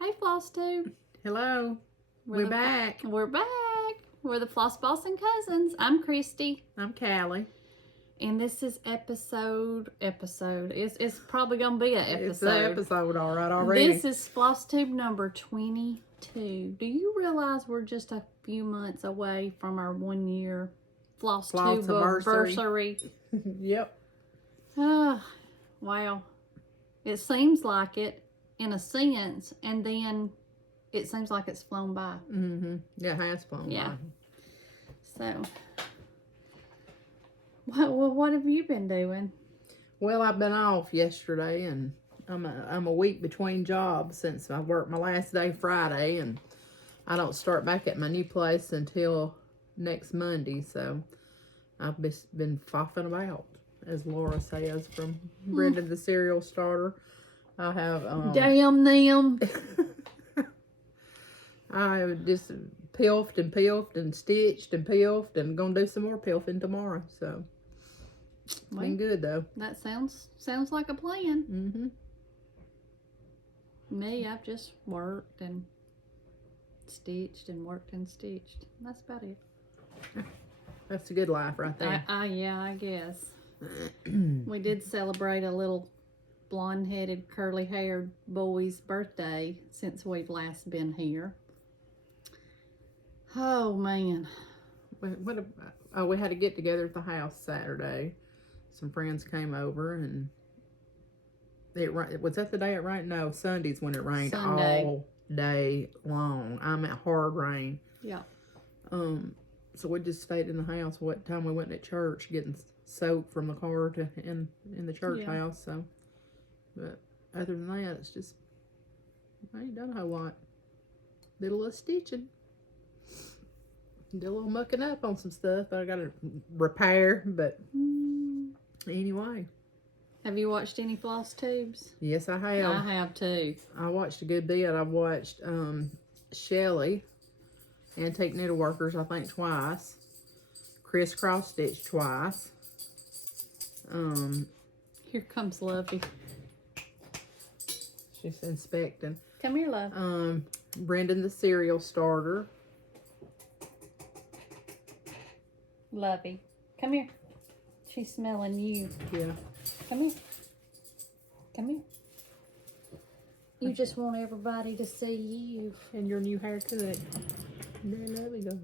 Hey FlossTube. Hello. We're back. We're back. We're the Floss Bossin cousins. I'm Christy. I'm Callie. And this is episode. It's probably gonna be an episode. It's an episode, all right, already. This is FlossTube number 22. Do you realize we're just a few months away from our 1 year FlossTube anniversary? Yep. Wow. It seems like it in a sense, and then it seems like it's flown by. Mm-hmm. Yeah, it has flown by. So, what have you been doing? Well, I've been off yesterday, and I'm a week between jobs since I worked my last day Friday, and I don't start back at my new place until next Monday. So I've been foffing about, as Laura says, from Brenda the cereal starter. I have damn them. I have just pilfed and stitched and pilfed, and gonna do some more pilfing tomorrow. So it's been good though. That sounds like a plan. Mm-hmm. Me, I've just worked and stitched and worked and stitched. That's about it. That's a good life right there. Yeah, I guess. We did celebrate a little blonde-headed, curly-haired boy's birthday since we've last been here. Oh, man. We had to get together at the house Saturday. Some friends came over, and was that the day it rained? No, Sunday's when it rained all day long. I mean, hard rain. Yeah. So we just stayed in the house. What time we went to church, getting soaked from the car to in the church house. So, but other than that, it's just I ain't done a whole lot. Did a little stitching. Did a little mucking up on some stuff that I got to repair, but anyway. Have you watched any FlossTubes? Yes, I have. I have too. I watched a good bit. I've watched Shelly, Antique Needleworkers, I think twice. Crisscross Stitch twice. Here comes Lovey. She's inspecting. Come here, love. Brenda the cereal starter. Lovey, come here. She's smelling you. Yeah. Come here. Come here. You just want everybody to see you. And your new haircut. There we go.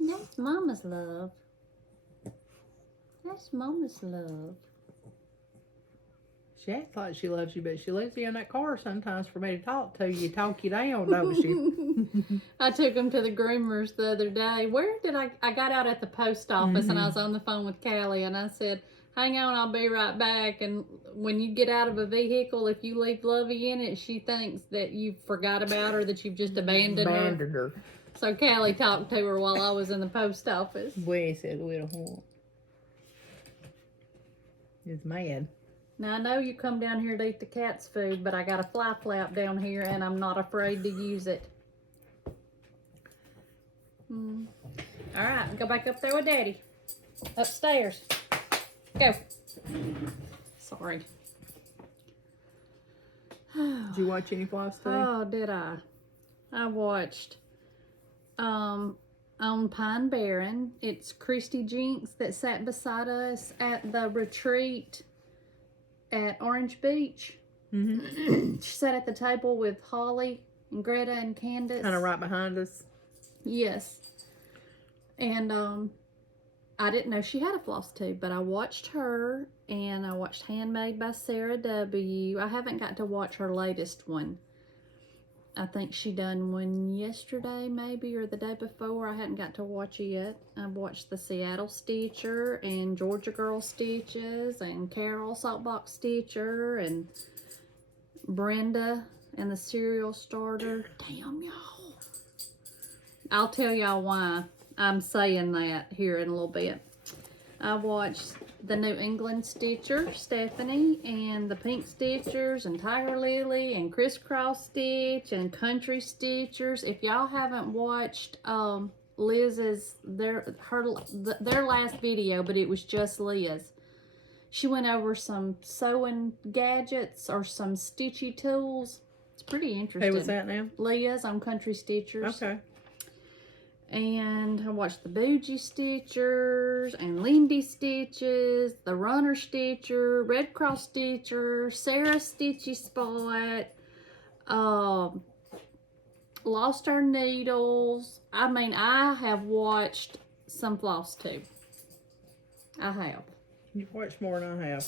That's Mama's love. That's Mama's love. She acts like she loves you, but she leaves you in that car sometimes for me to talk to you. Talk you down, don't she? I took him to the groomers the other day. Where did I got out at the post office and I was on the phone with Callie, and I said, hang on, I'll be right back. And when you get out of a vehicle, if you leave Lovey in it, she thinks that you forgot about her, that you've just abandoned her. So Callie talked to her while I was in the post office. Where's that little horn? He's mad. Now, I know you come down here to eat the cat's food, but I got a fly flap down here, and I'm not afraid to use it. All right, go back up there with Daddy. Upstairs. Go. Sorry. Did you watch any Floss today? Oh, did I? I watched on Pine Barren. It's Christy Jinks that sat beside us at the retreat at Orange Beach. She sat at the table with Holly and Greta and Candace. Kind of right behind us. Yes. And I didn't know she had a FlossTube, but I watched her, and I watched Handmade by Sarah W. I haven't got to watch her latest one. I think she done one yesterday maybe, or the day before. I hadn't got to watch it yet. I've watched the Seattle Stitcher and Georgia Girl Stitches and Carol Saltbox Stitcher and Brenda and the cereal starter. Damn, y'all. I'll tell y'all why I'm saying that here in a little bit. I watched the New England Stitcher, Stephanie, and the Pink Stitchers, and Tiger Lily, and Crisscross Stitch, and Country Stitchers. If y'all haven't watched Liz's, their last video, but it was just Liz. She went over some sewing gadgets or some stitchy tools. It's It's pretty interesting. Who was that now? Leah's on Country Stitchers. Okay. And I watched the Bougie Stitchers and Lindy Stitches, the Runner Stitcher, Red Cross Stitcher, Sarah Stitchy Spot, Lost Our Needles. I mean, I have watched some FlossTube. I have. You've watched more than I have.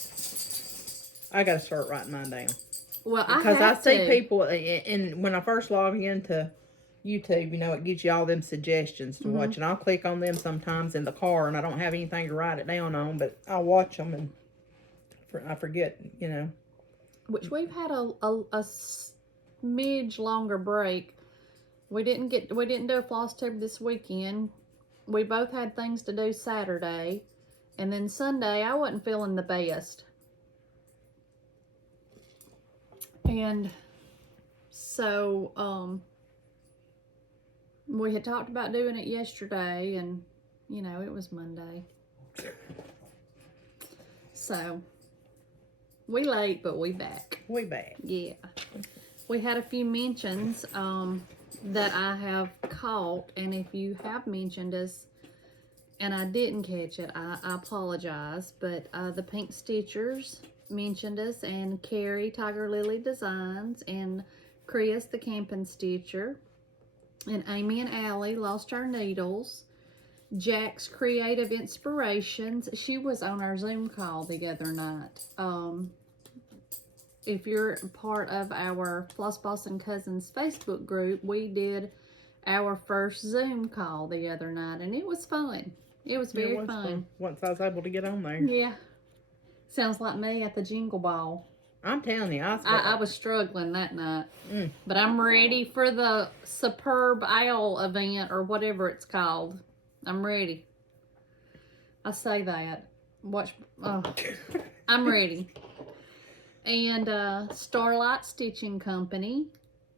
I gotta start writing mine down. Well, because I see to. people, and when I first log into YouTube, you know, it gives you all them suggestions to watch, and I'll click on them sometimes in the car, and I don't have anything to write it down on, but I'll watch them, and I forget, you know. Which we've had a smidge longer break. We didn't do a FlossTube this weekend. We both had things to do Saturday, and then Sunday I wasn't feeling the best. And so, we had talked about doing it yesterday, and, you know, it was Monday. So, we late, but we back. We back. Yeah. We had a few mentions, that I have caught, and if you have mentioned us, and I didn't catch it, I apologize, but, the Pink Stitchers mentioned us, and Kari, Tiger Lily Designs, and Chris, the Camping Stitcher, and Amy and Allie, Lost Our Needles, Jack's Creative Inspirations. She was on our Zoom call the other night. If you're part of our Floss Bossin Cousins Facebook group, we did our first Zoom call the other night, and it was fun. It was very fun. Once I was able to get on there. Yeah. Sounds like me at the Jingle Ball. I'm telling you, I was struggling that night. But I'm ready for the Superb Owl event, or whatever it's called. I'm ready. I say that. I'm ready. And Starlight Stitching Company,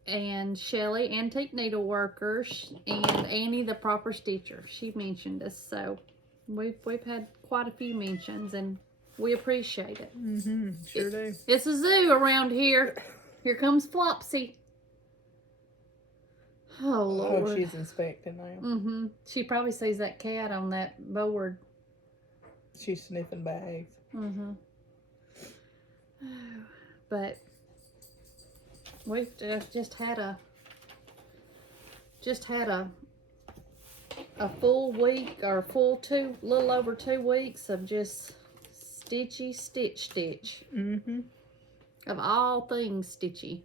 and Shelly Antique Needleworkers, and Annie the Proper Stitcher. She mentioned us, so we've had quite a few mentions, and we appreciate it. Sure do. It's a zoo around here. Here comes Flopsy. Oh, Lord. Oh, she's inspecting now. She probably sees that cat on that board. She's sniffing bags. But we've just had a full week, or little over 2 weeks of just stitchy stitch. Of all things stitchy.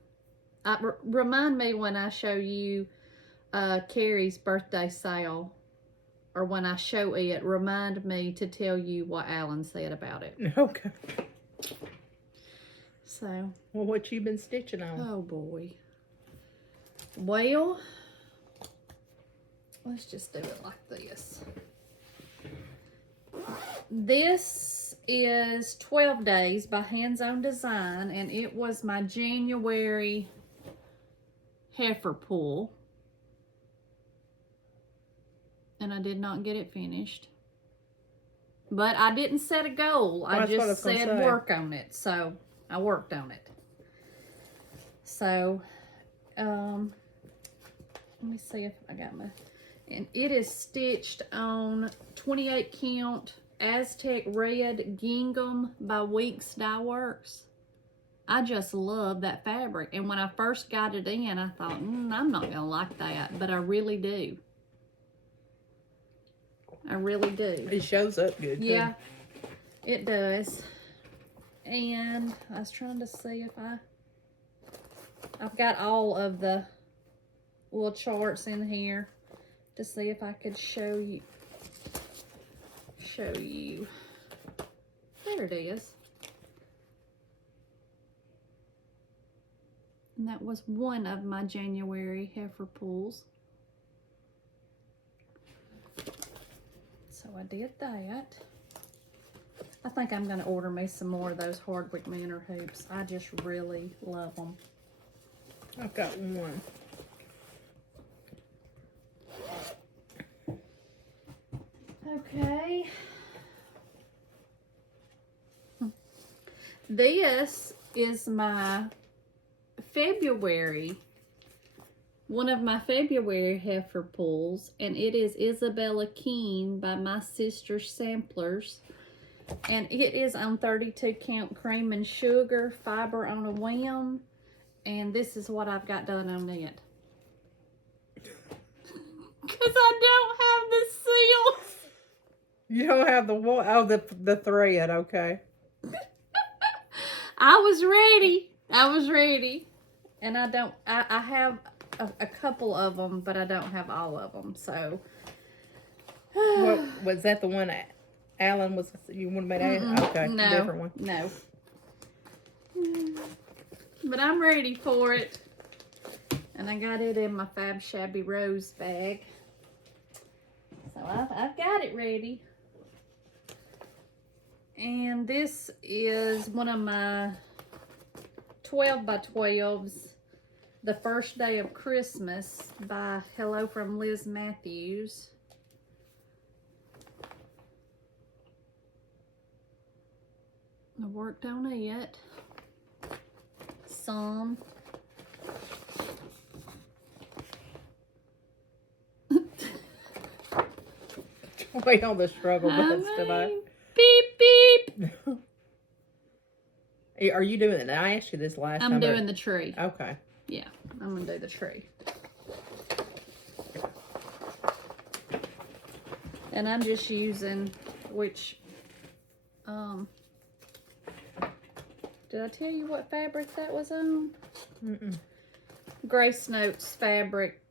Remind me when I show you Kari's birthday sale, or when I show it, remind me to tell you what Alan said about it. Okay. So. Well, what you been stitching on? Oh, boy. Well, let's just do it like this. This is 12 Days by Hands On Design, and it was my January heifer pull. And I did not get it finished. But I didn't set a goal. I just said work on it. So I worked on it. So, let me see if I got my, and it is stitched on 28 count Aztec Red Gingham by Weeks Dye Works. I just love that fabric. And when I first got it in, I thought, I'm not going to like that. But I really do. I really do. It shows up good. Yeah, it does. And I was trying to see if I've got all of the little charts in here to see if I could show you. There it is. And that was one of my January heifer pulls. So I did that. I think I'm going to order me some more of those Hardwick Manor hoops. I just really love them. I've got one. Okay. This is my February, one of my February heifer pulls, and it is Isabella Keene by My Sister Samplers. And it is on 32 count cream and sugar, fiber on a whim. And this is what I've got done on it. Because I don't have the seals. You don't have the what? Oh, the thread. Okay. I was ready. And I don't, I have a couple of them, but I don't have all of them. So. What, was that the one Alan was, you wanted me to okay, no, different one. No. But I'm ready for it. And I got it in my Fab Shabby Rose bag. So I've got it ready. And this is one of my 12 by 12s. The First Day of Christmas by Hello from Liz Matthews. I worked on it some. Wait on the struggle bus today. Beep, beep. Are you doing it? I asked you this last time. I'm doing the tree. Okay. Yeah, I'm going to do the tree. And I'm just using, which, did I tell you what fabric that was on? Grace Notes fabric,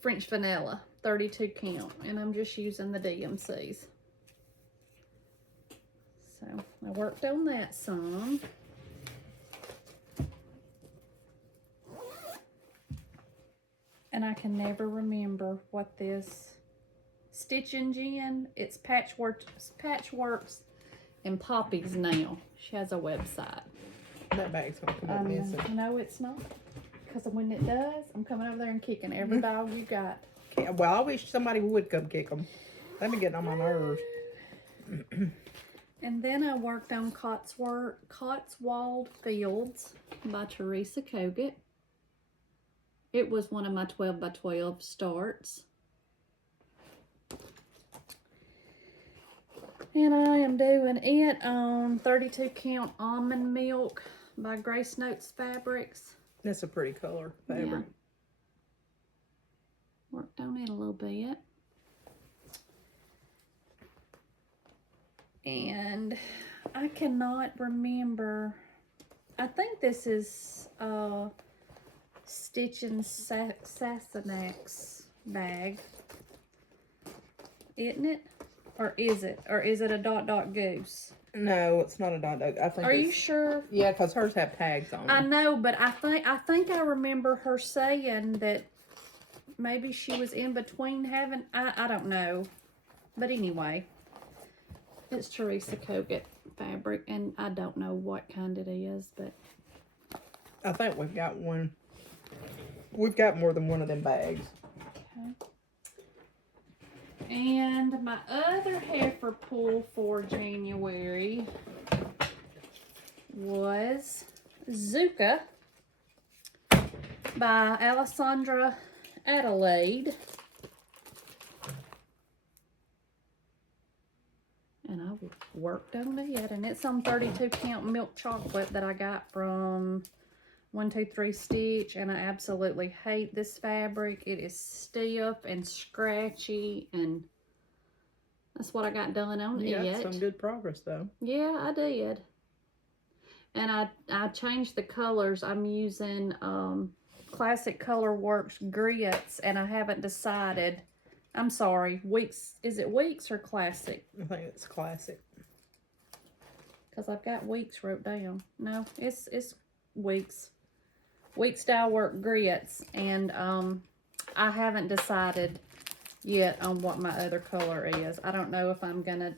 French Vanilla, 32 count. And I'm just using the DMCs. So I worked on that some. And I can never remember what this Stitching Gin. It's Patchworks and Poppy's now. She has a website. That bag's gonna come up missing. No, it's not. Because when it does, I'm coming over there and kicking every dog you got. Well, I wish somebody would come kick them. They've been getting on my nerves. And then I worked on Cotswold Fields by Teresa Kogut. It was one of my 12 by 12 starts. And I am doing it on 32 count Almond Milk by Grace Notes Fabrics. That's a pretty color fabric. Yeah. Worked on it a little bit. And I cannot remember. I think this is Stitching Sassenach's bag. Isn't it? Or is it? Or is it a Dot Dot Goose? No, it's not a Dot Dot. I think. Are you sure? Yeah, because hers have tags on them. I know, but I think I remember her saying that maybe she was in between having. I don't know, but anyway, it's Teresa Kogut fabric, and I don't know what kind it is, but I think we've got one. We've got more than one of them bags. Okay. And my other heifer pull for January was Zuka by Alessandra Adelaide. And I worked on it, and it's on 32 count milk chocolate that I got from 123 Stitch, and I absolutely hate this fabric. It is stiff and scratchy, and that's what I got done on it. You got some good progress though. Yeah, I did. And I changed the colors. I'm using Classic Color Works grits, and I haven't decided. I'm sorry, Weeks. Is it Weeks or Classic? I think it's Classic. Because I've got Weeks wrote down. No, it's Weeks. Week Style Work grits, and I haven't decided yet on what my other color is. I don't know if I'm gonna.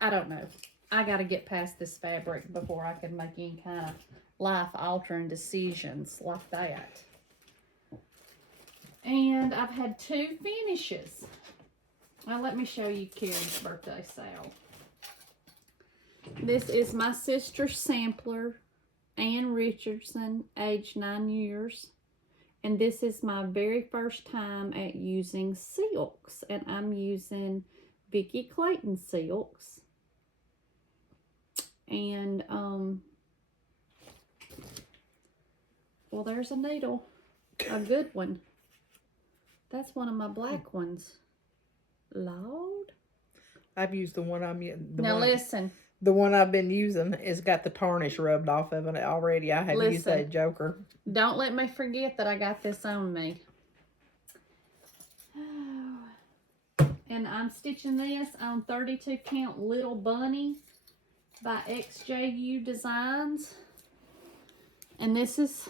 I don't know. I got to get past this fabric before I can make any kind of life-altering decisions like that. And I've had 2 finishes. Now let me show you Kari's birthday sale. This is My Sister Sampler Ann Richardson, age 9 years. And this is my very first time at using silks. And I'm using Vicki Clayton silks. And, well, there's a needle. A good one. That's one of my black ones. Lord. I've used the one I'm using. Now listen. The one I've been using has got the tarnish rubbed off of it already. I have used that joker. Don't let me forget that I got this on me. And I'm stitching this on 32 count Little Bunny by XJU Designs. And this is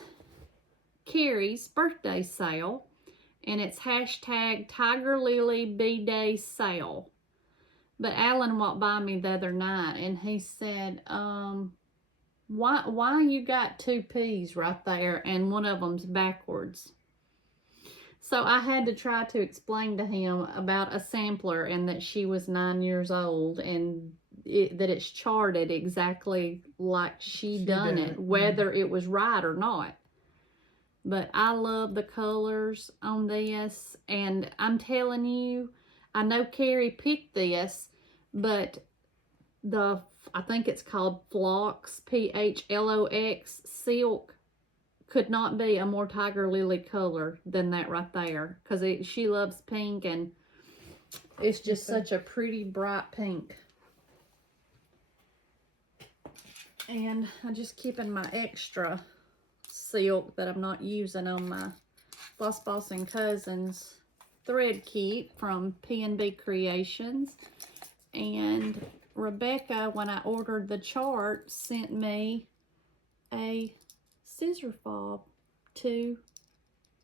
Kari's birthday sale. And it's hashtag Tiger Lily B-Day sale. But Alan walked by me the other night and he said, why you got 2 P's right there and one of them's backwards? So I had to try to explain to him about a sampler and that she was 9 years old and that it's charted exactly like she done it, whether it was right or not. But I love the colors on this, and I'm telling you, I know Kari picked this, but I think it's called Floss, P-H-L-O-X, silk, could not be a more Tiger Lily color than that right there. Because she loves pink, and it's just such a pretty bright pink. And I'm just keeping my extra silk that I'm not using on my Floss Bossin Cousins thread kit from PnB Creations. And Rebecca, when I ordered the chart, sent me a scissor fob to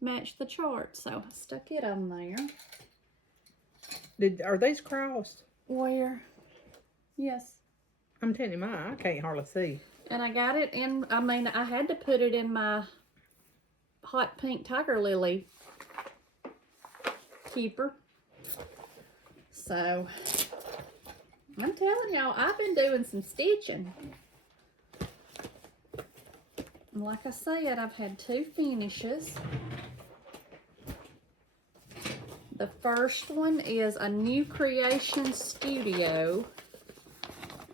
match the chart. So I stuck it on there. Are these crossed? Where? Yes. I'm telling you, I can't hardly see. And I got it in, I mean, I had to put it in my hot pink Tiger Lily keeper. So, I'm telling y'all, I've been doing some stitching. And like I said, I've had 2 finishes. The first one is a New Creation Studio.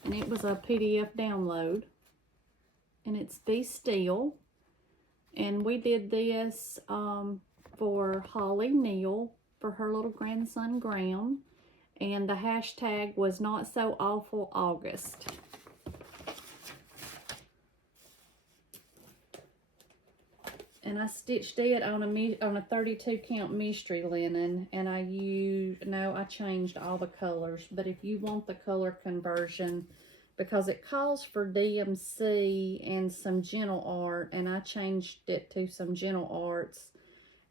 And it was a PDF download. And it's Be Still. And we did this for Holly Neal for her little grandson Graham. And the hashtag was Not So Awful August. And I stitched it on a 32 count mystery linen, and I changed all the colors. But if you want the color conversion, because it calls for DMC and some gentle art, and I changed it to some gentle arts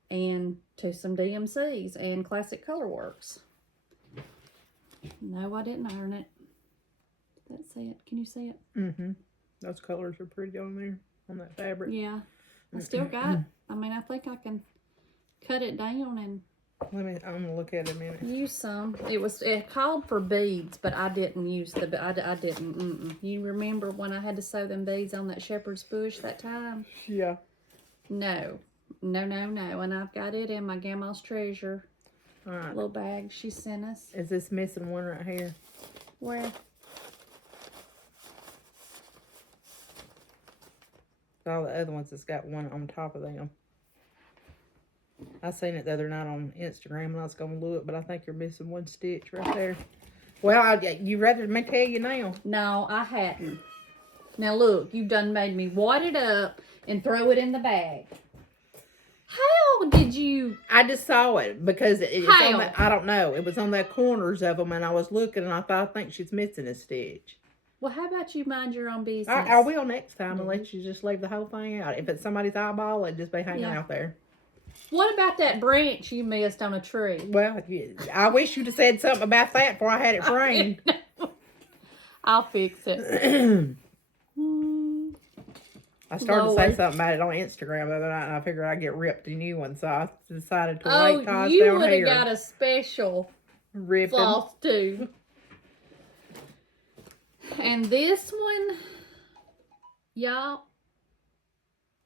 and to some DMCs and Classic Colorworks. No, I didn't iron it. That's it. Can you see it? Mm-hmm. Those colors are pretty on there, on that fabric. Yeah. I still got, I mean, I think I can cut it down and I'm gonna look at it a minute. use some. It called for beads, but I didn't use I didn't. You remember when I had to sew them beads on that shepherd's bush that time? Yeah. No. And I've got it in my Grandma's Treasure little bag she sent us. Is this missing one right here? Where? All the other ones that's got one on top of them. I seen it the other night on Instagram and I was going to look, but I think you're missing one stitch right there. Well, you rather me tell you now? No, I hadn't. Now look, you've done made me wad it up and throw it in the bag. How did you? I just saw it because it's on the, I don't know. It was on the corners of them and I was looking and I think she's missing a stitch. Well, how about you mind your own business? I will next time and let you just leave the whole thing out. If it's somebody's eyeball, it'd just be hanging out there. What about that branch you missed on a tree? Well, I wish you'd have said something about that before I had it framed. I'll fix it. I started to say something about it on Instagram the other night, and I figured I'd get ripped a new one, so I decided to wait till I was down here. Oh, you would have got a special floss too. And this one, y'all,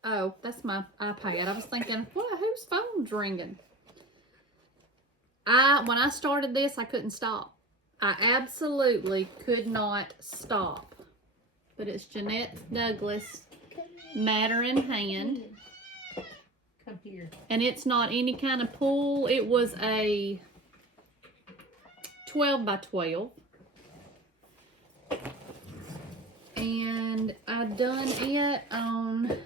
Oh, that's my iPad. I was thinking, what? Whose phone's ringing? When I started this, I couldn't stop. I absolutely could not stop. But it's Jeanette Douglas, Matter in Hand. Come here. And it's not any kind of pool. It was a 12 by 12. And I done it on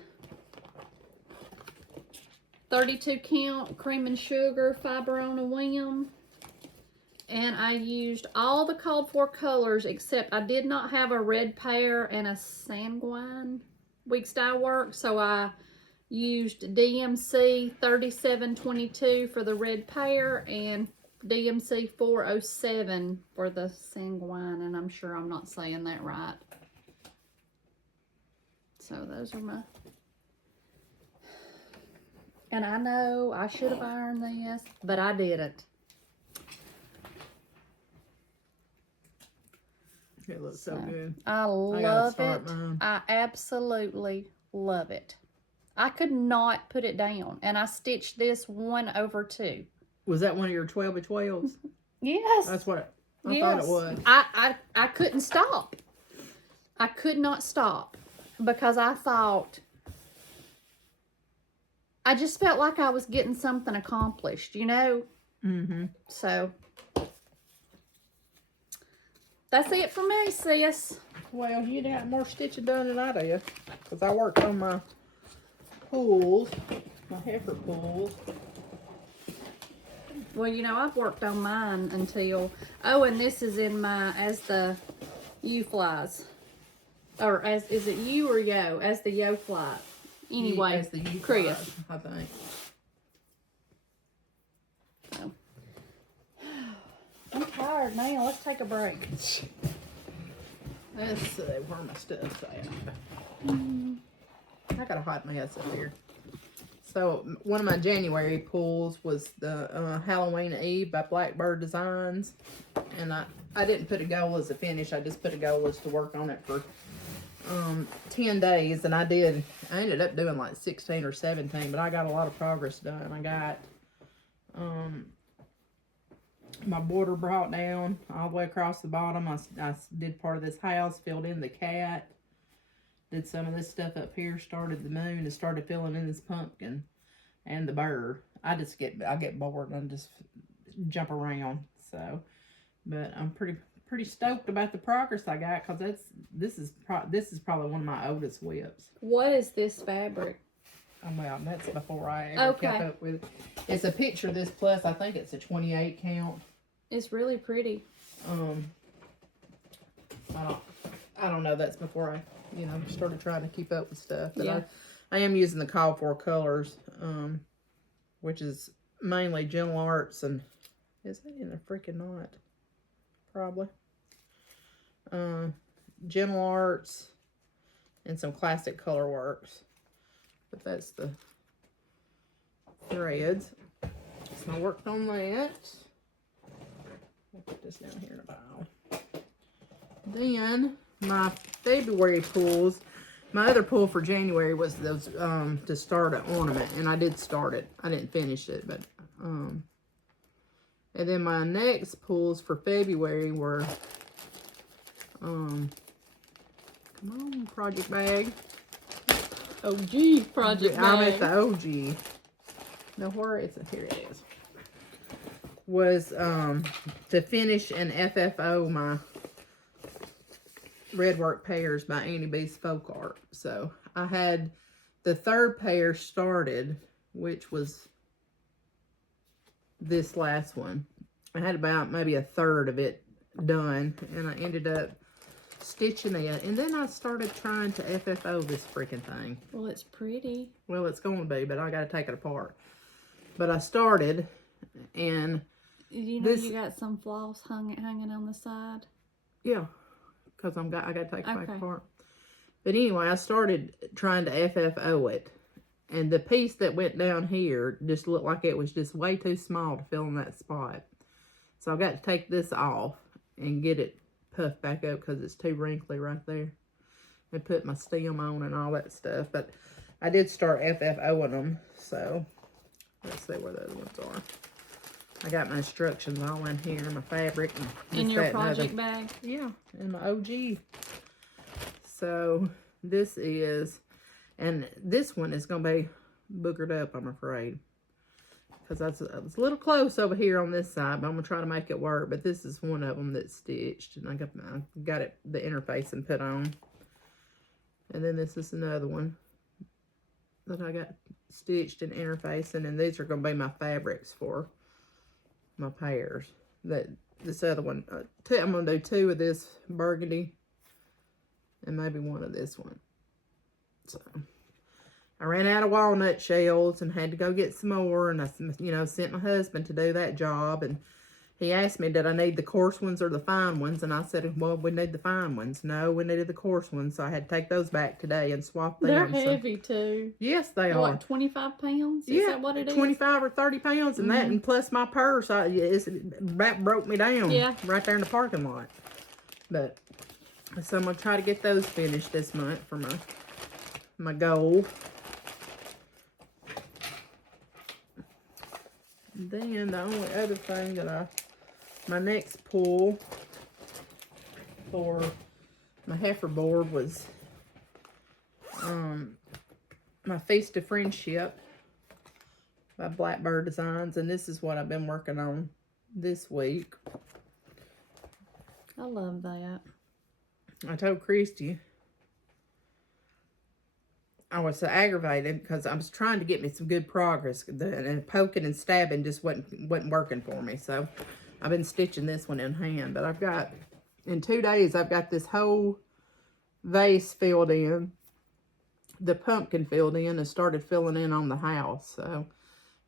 32 count cream and sugar, fiber on a whim. And I used all the called for colors, except I did not have a red pear and a sanguine Weeks Dye Work. So I used DMC 3722 for the red pear and DMC 407 for the sanguine. And I'm sure I'm not saying that right. So those are my... And I know I should have ironed this, but I didn't. It looks so good. I love it. I absolutely love it. I could not put it down. And I stitched this 1/2. Was that one of your 12 by 12s? Yes. That's what I thought it was. I couldn't stop. I could not stop because I thought, I just felt like I was getting something accomplished, you know? Mm-hmm. So that's it for me, sis. Well, you got more stitching done than I did. Because I worked on my pools, my heifer pools. Well, you know, I've worked on mine until, oh, and this is in my, as the U flies. Or as, is it you or yo? As the yo fly. Anyway, as the U Chris. flies, I think. So. I'm tired now. Let's take a break. Let's see where my stuff's at. I got a hot mess up here. So one of my January pulls was the Halloween Eve by Blackbird Designs. And I didn't put a goal as a finish. I just put a goal as to work on it for 10 days. And I ended up doing like 16 or 17. But I got a lot of progress done. I got my border brought down all the way across the bottom. I did part of this house, filled in the cat. Did some of this stuff up here, started the moon, and started filling in this pumpkin and the bird. I get bored and just jump around. So, but I'm pretty stoked about the progress I got, because this is probably one of my oldest whips. What is this fabric? Well, that's before I ever kept up with it. It's a picture of this, plus I think it's a 28 count. It's really pretty. I don't know. That's before I, started trying to keep up with stuff. But yeah. I am using the call for colors, which is mainly Gentle Arts, and is that in a freaking knot? Probably. Gentle Arts and some Classic Color Works. But that's the threads. So I worked on that. I'll put this down here in a pile. Then my February pulls, my other pull for January was those to start an ornament, and I did start it. I didn't finish it, but and then my next pulls for February were come on, project bag. OG project bag. I'm at the OG. Now where is it? Here it is. Was to finish and FFO my Red Work Pairs by Annie B's Folk Art. So I had the third pair started, which was this last one. I had about maybe a third of it done, and I ended up stitching it, and then I started trying to FFO this freaking thing. Well, it's pretty. Well, it's going to be, but I got to take it apart. But I started, and you know, you got some floss hanging on the side. Yeah, because I got to take it back apart. But anyway, I started trying to FFO it, and the piece that went down here just looked like it was just way too small to fill in that spot. So I got to take this off and get it puffed back up because it's too wrinkly right there, and put my stem on and all that stuff. But I did start FFOing them, so let's see where the other ones are. I got my instructions all in here, my fabric. And in your project bag? Yeah, in my OG. So this is, and this one is going to be boogered up, I'm afraid. Because I was a little close over here on this side, but I'm going to try to make it work. But this is one of them that's stitched. And I got it, the interfacing put on. And then this is another one that I got stitched and interfacing. And these are going to be my fabrics for my pairs. This other one, I'm going to do 2 of this burgundy and maybe 1 of this one. So I ran out of walnut shells and had to go get some more, and I, you know, sent my husband to do that job, and he asked me, did I need the coarse ones or the fine ones? And I said, well, we need the fine ones. No, we needed the coarse ones, so I had to take those back today and swap them. They're heavy too. Yes, they are. What, 25 pounds? Is that what it is? 25 or 30 pounds, and that, and plus my purse, that broke me down. Yeah. Right there in the parking lot. But, so I'm going to try to get those finished this month for my goal. Then the only other thing that my next pull for my heifer board was my Feast of Friendship by Blackbird Designs, and this is what I've been working on this week. I love that. I told Christy I was so aggravated because I was trying to get me some good progress, and poking and stabbing just wasn't working for me. So I've been stitching this one in hand, but I've got, in 2 days, I've got this whole vase filled in, the pumpkin filled in, and started filling in on the house. So,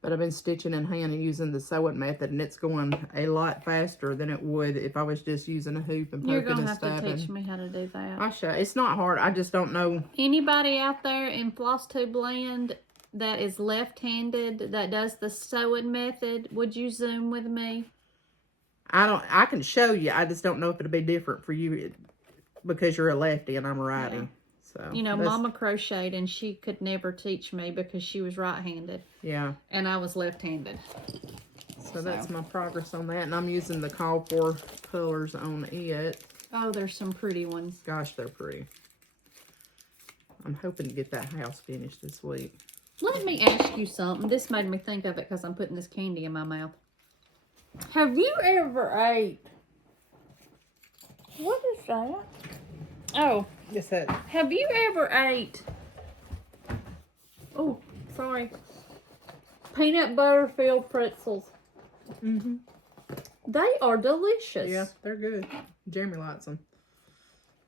but I've been stitching in hand and using the sewing method, and it's going a lot faster than it would if I was just using a hoop and poking and stabbing. You're going to have to teach me how to do that. I show. It's not hard. I just don't know. Anybody out there in FlossTube land that is left-handed, that does the sewing method, would you Zoom with me? I can show you. I just don't know if it'll be different for you because you're a lefty and I'm a righty. Yeah. So, you know, Mama crocheted and she could never teach me because she was right-handed. Yeah. And I was left-handed. So that's my progress on that. And I'm using the call for colors on it. Oh, there's some pretty ones. Gosh, they're pretty. I'm hoping to get that house finished this week. Let me ask you something. This made me think of it because I'm putting this candy in my mouth. Have you ever ate... What is that? Oh. Yes, that. Have you ever ate... Oh, sorry. Peanut butter filled pretzels? Mm-hmm. They are delicious. Yeah, they're good. Jeremy likes them.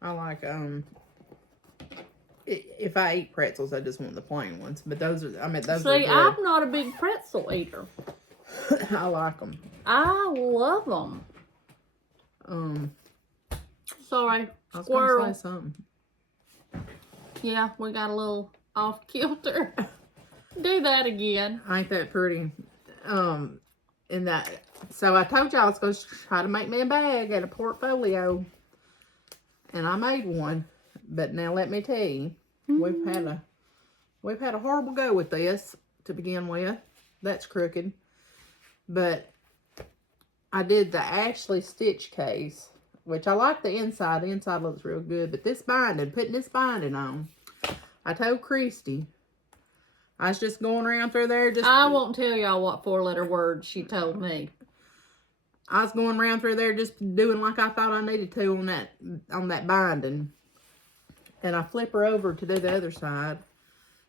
I like, if I eat pretzels, I just want the plain ones. But those are, those are good. I'm not a big pretzel eater. I like them. I love them. Sorry, I was squirrel. gonna say something. Yeah, we got a little off kilter. Do that again. Ain't that pretty? In that, so I told you I was going to try to make me a bag and a portfolio, and I made one. But now let me tell you, we've had a horrible go with this to begin with. That's crooked, but I did the Ashley stitch case, which I like the inside. The inside looks real good, but this binding, putting this binding on, I told Christy, I was just going around through there. I won't tell y'all what 4-letter word she told me. I was going around through there just doing like I thought I needed to on that binding. And I flip her over to do the other side.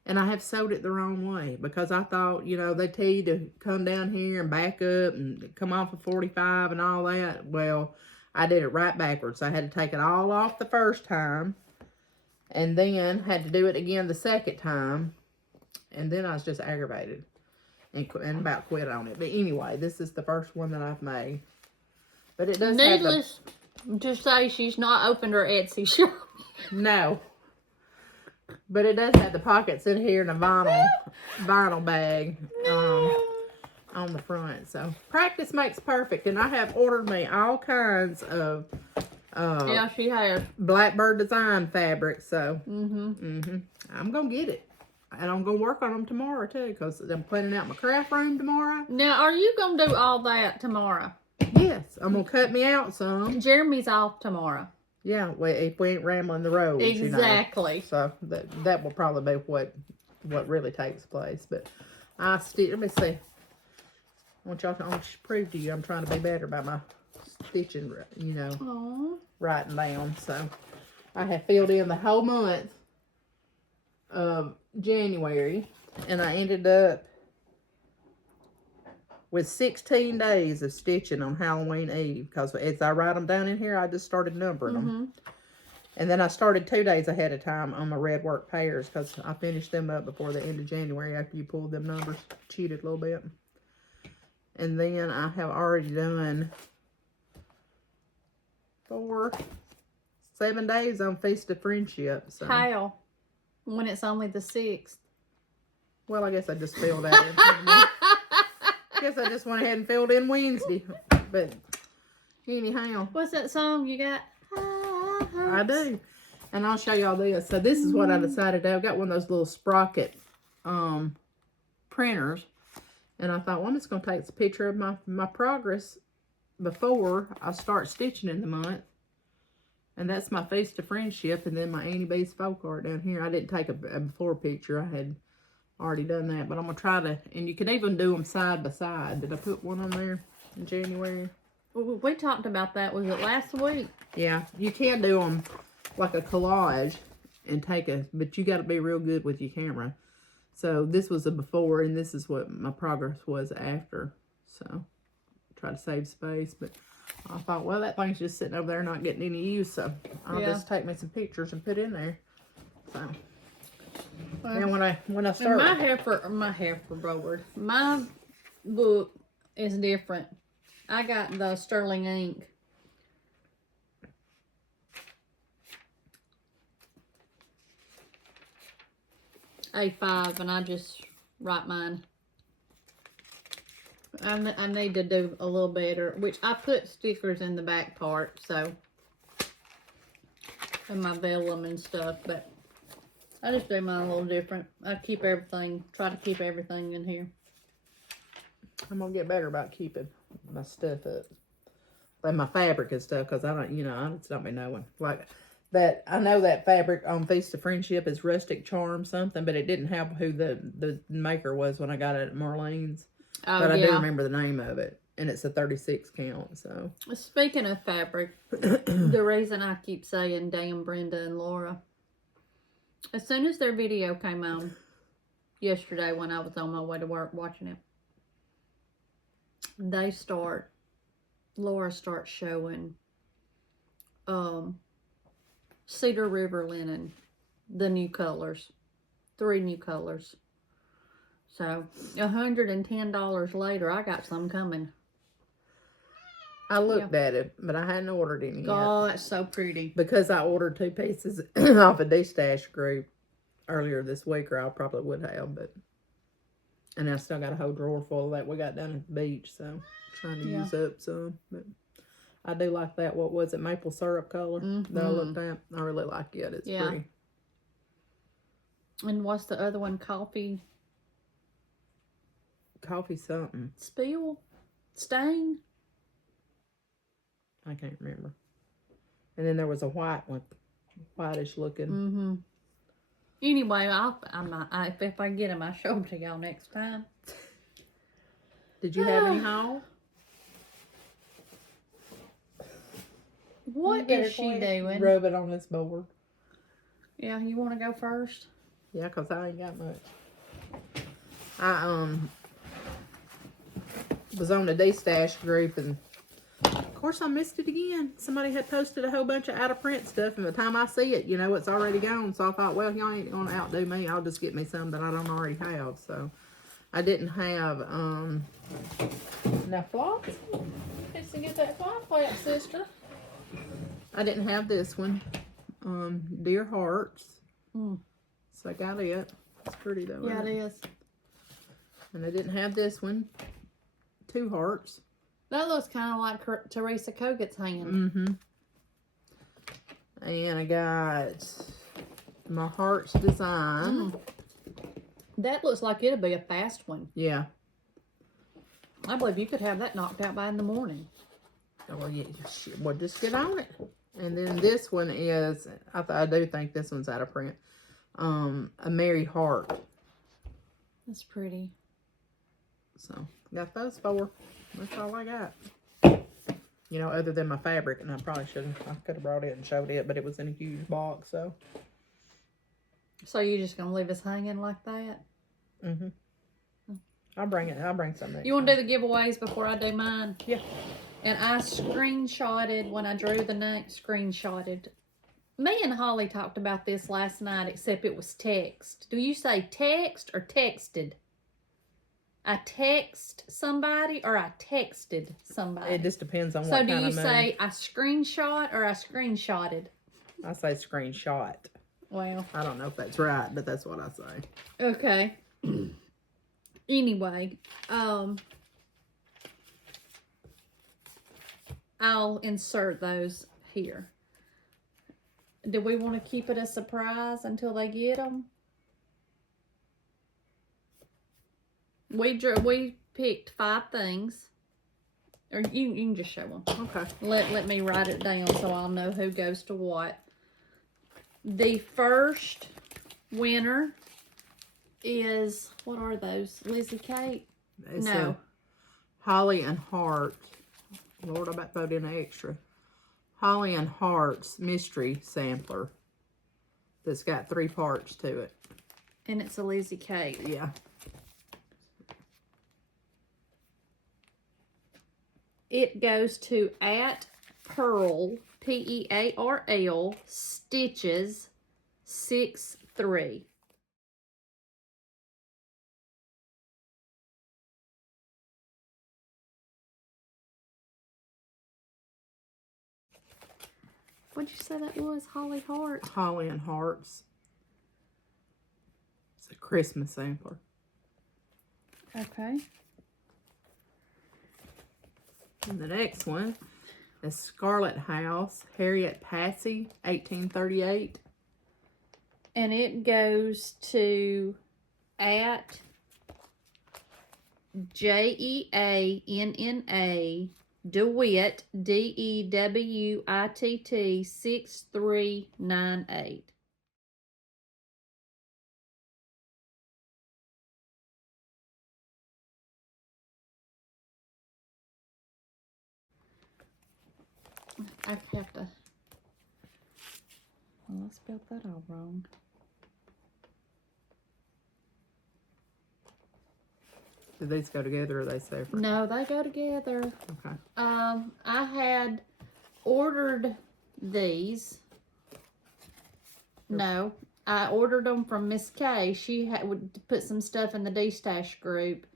And I have sewed it the wrong way because I thought, you know, they tell you to come down here and back up and come off of 45 and all that. Well, I did it right backwards. I had to take it all off the first time and then had to do it again the second time. And then I was just aggravated and about quit on it. But anyway, this is the first one that I've made. But it does Needless to say, she's not opened her Etsy shop. No. But it does have the pockets in here and a vinyl bag on the front. So practice makes perfect. And I have ordered me all kinds of yeah, she has Blackbird Design fabric. So I'm gonna get it. And I'm going to work on them tomorrow, too, because I'm cleaning out my craft room tomorrow. Now, are you going to do all that tomorrow? Yes, I'm going to cut me out some. Jeremy's off tomorrow. Yeah, if we ain't rambling the roads, Exactly. You know. So that will probably be what really takes place. But let me see. I want to prove to you I'm trying to be better by my stitching, you know, Aww. writing down. So I have filled in the whole month of January, and I ended up with 16 days of stitching on Halloween Eve, because as I write them down in here, I just started numbering them. And then I started 2 days ahead of time on my red work pairs, because I finished them up before the end of January after you pulled them numbers, cheated a little bit. And then I have already done 7 days on Feast of Friendship. So. How? When it's only the 6th. Well, I guess I just filled that in. I guess I just went ahead and filled in Wednesday. But anyhow. What's that song you got? I do. And I'll show y'all this. So this is what I decided to do. I've got one of those little sprocket printers. And I thought, well, I'm just going to take a picture of my progress before I start stitching in the month. And that's my Feast of Friendship. And then my Annie B's folk art down here. I didn't take a before picture. I had already done that, but I'm gonna try to, and you can even do them side by side. Did I put one on there in January? We talked about that. Was it last week? Yeah, you can do them like a collage and but you got to be real good with your camera. So this was a before, and this is what my progress was after. So try to save space, but I thought, well, that thing's just sitting over there not getting any use, so I'll just take me some pictures and put in there. So. And when I start, my heifer board, my book is different. I got the sterling ink. A5, and I just write mine. I need to do a little better, which I put stickers in the back part, so, and my vellum and stuff, but I just do mine a little different. I keep everything, try to keep everything in here. I'm going to get better about keeping my stuff up. Like my fabric and stuff, because I don't, you know, I just don't be knowing. Like that, I know that fabric on Feast of Friendship is Rustic Charm something, but it didn't have who the maker was when I got it at Marlene's. Oh, but I do remember the name of it. And it's a 36 count, so. Speaking of fabric, the reason I keep saying damn Brenda and Laura, as soon as their video came on yesterday when I was on my way to work watching it, Laura starts showing Cedar River linen, the new colors, 3 new colors. So $110 later, I got some coming. I looked at it, but I hadn't ordered any yet. Oh, that's so pretty. Because I ordered 2 pieces off a D-Stash group earlier this week, or I probably would have, but. And I still got a whole drawer full of that we got down at the beach, so trying to use up some. But I do like that. What was it? Maple syrup color that I looked at. I really like it. It's pretty. And what's the other one? Coffee something. Spill? Stain? I can't remember. And then there was a white one. Whitish looking. Anyway, if I get them, I'll show them to y'all next time. Did you have any haul? What is she doing? Rub it on this board. Yeah, you want to go first? Yeah, because I ain't got much. I was on the D-Stash group, and of course I missed it again. Somebody had posted a whole bunch of out of print stuff, and by the time I see it, you know, it's already gone. So I thought, well, y'all ain't gonna outdo me. I'll just get me some that I don't already have. So I didn't have now Floss. Let's get that fly flap, sister. I didn't have this one. Dear Hearts. So I got it. It's pretty though. Yeah, it is. And I didn't have this one. 2 hearts. That looks kind of like Teresa Koget's hand. And I got my Hearts design. That looks like it'll be a fast one. Yeah. I believe you could have that knocked out by in the morning. Well, yeah, well, just get on it. And then this one is, I do think this one's out of print. A Merry Heart. That's pretty. So, got those 4. That's all I got. You know, other than my fabric, and I probably I could have brought it and showed it, but it was in a huge box, so. So you're just gonna leave us hanging like that? Mm-hmm. I'll bring some next You want to time. do the giveaways before I do mine? Yeah. And I screenshotted, when I drew the name, screenshotted. Me and Holly talked about this last night, except it was text. Do you say text or texted? I text somebody or I texted somebody? It just depends on what So kind do of you mood. say I screenshot or I screenshotted? I say screenshot. Well, I don't know if that's right, but that's what I say. okay. Anyway, I'll insert those here. Do we want to keep it a surprise until they get them? We picked 5 things. Or you can just show them. Okay. Let me write it down so I'll know who goes to what. The first winner is, what are those? Lizzie Kate? It's No. Holly and Heart. Lord, I about throwed in an extra. Holly and Heart's mystery sampler. That's got 3 parts to it. And it's a Lizzie Kate. Yeah. It goes to @Pearl, Pearl, Stitches 63. What'd you say that was? Holly Hart? Holly and Heart's. It's a Christmas sampler. Okay. And the next one is Scarlet House, Harriet Passy, 1838. And it goes to @JEANNA DeWitt, DEWITT 6398. I have to. Well, I spelled that all wrong. Do these go together or are they separate? No, they go together. Okay. I had ordered these. No, I ordered them from Miss Kay. She would put some stuff in the D-Stash group,